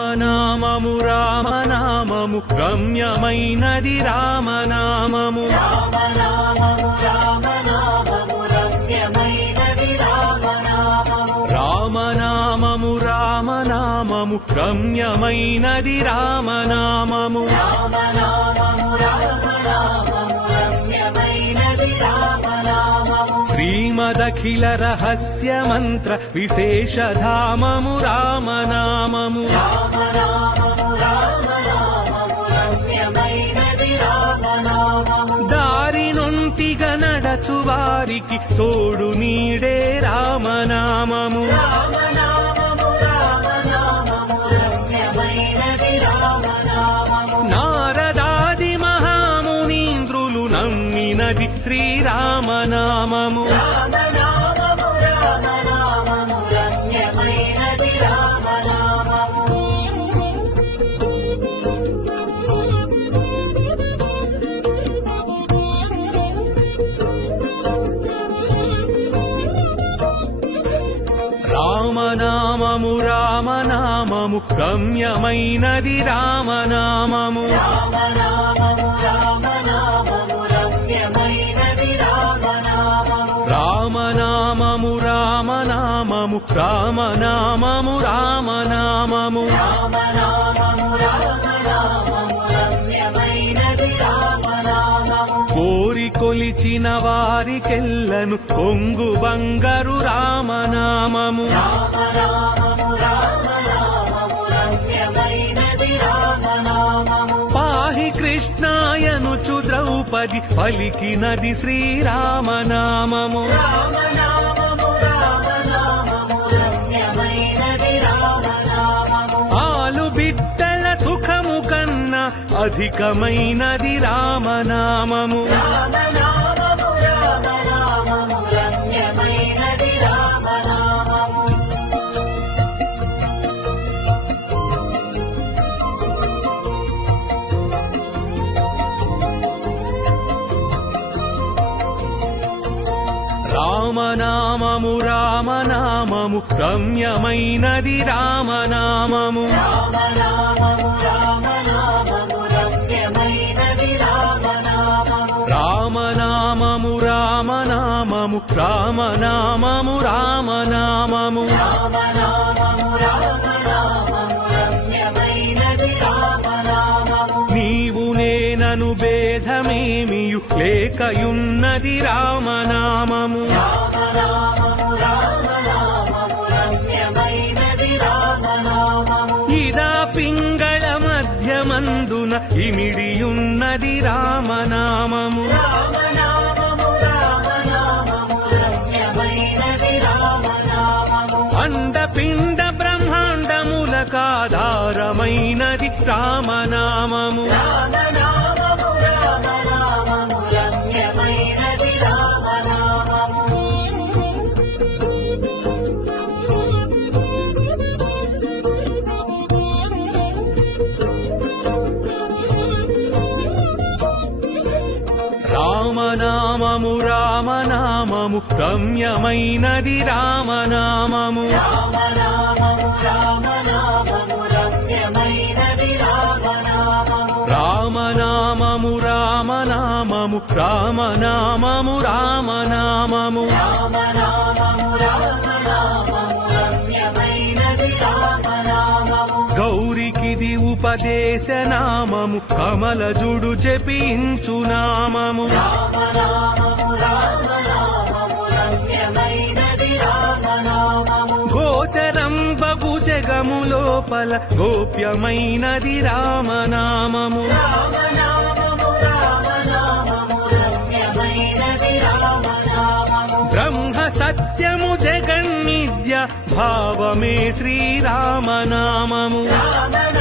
రామనామము రామనామము రమ్యమైనది రామనామము రామనామము రామనామము రమ్యమైనది రామనామము రామనామము రామనామము రమ్యమైనది రామనామము రామనామము రామనామము రమ్యమైనది రామనామము శ్రీమదఖిల రహస్య మంత్ర విశేషధామము రామనామము రామనామము రామనామము రమ్యమైనది రామనామము దారి నొంటిగా నడచు వారికి తోడు నీడే రామనామము రామనామము రామనామము రమ్యమైనది రామనామము నారదాది మహామునీంద్రులు నమ్మినది శ్రీరామనామము రామనామము రామనామము రమ్యమైనది రామనామము రామనామము రామనామము రమ్యమైనది రామనామము రామనామము రామనామము రమ్యమైనది రామనామము రామనామము రామనామము రామనామము రామనామము రామనామము రామనామము రమ్యమైనది రామనామము కోరి కొలిచిన వారికెల్లను కొంగు బంగారు రామనామము రామనామము రామనామము రమ్యమైనది రామనామము పాహి కృష్ణాయనుచు ద్రౌపది పలికినది శ్రీరామనామము రామనామము రామనామము రమ్యమైనది రామనామము ఆలు బిడ్డల సుఖము కన్నా అధికమైనది రామనామము రామనామము రామనామము రమ్యమైనది రామనామము రామనామము రామనామము రమ్యమైనది రామనామము రామనామము రామనామము రమ్యమైనది రామనామము రామనామము రామనామము రామనామము రామనామము రామనామము రామనామము రమ్యమైనది రామనామము నీవు నేనను భేదమేమియు లేకయున్నది రామనామము రామనామము రామనామము రమ్యమైనది రామనామము ఇదా పింగళ మధ్యమందున ఇమిడియున్నది రామనామము రామనామము రామనామము రమ్యమైనది రామనామము అండపిండ బ్రహ్మాండములకాధారమైనది రామనామము రామనామము రామనామము రమ్యమైనది రామనామము రామనామము రామనామము రమ్యమైనది రామనామము రామనామము రామనామము రమ్యమైనది రామనామము రామనామము రామనామము రామనామము రామనామము రామనామము రామనామము రమ్యమైనది రామనామము గౌరికిది ఉపదేశనామము కమలజుడు జపించు నామము రామనామము రామనామము రమ్యమైనది రామనామము గోచరం బగు జగము లోపల గోప్యమైనది రామనామము రామనామము రామనామము రమ్యమైనది రామనామము బ్రహ్మ సత్యము జగన్నిద్య భావమే శ్రీరామనామము రామనామము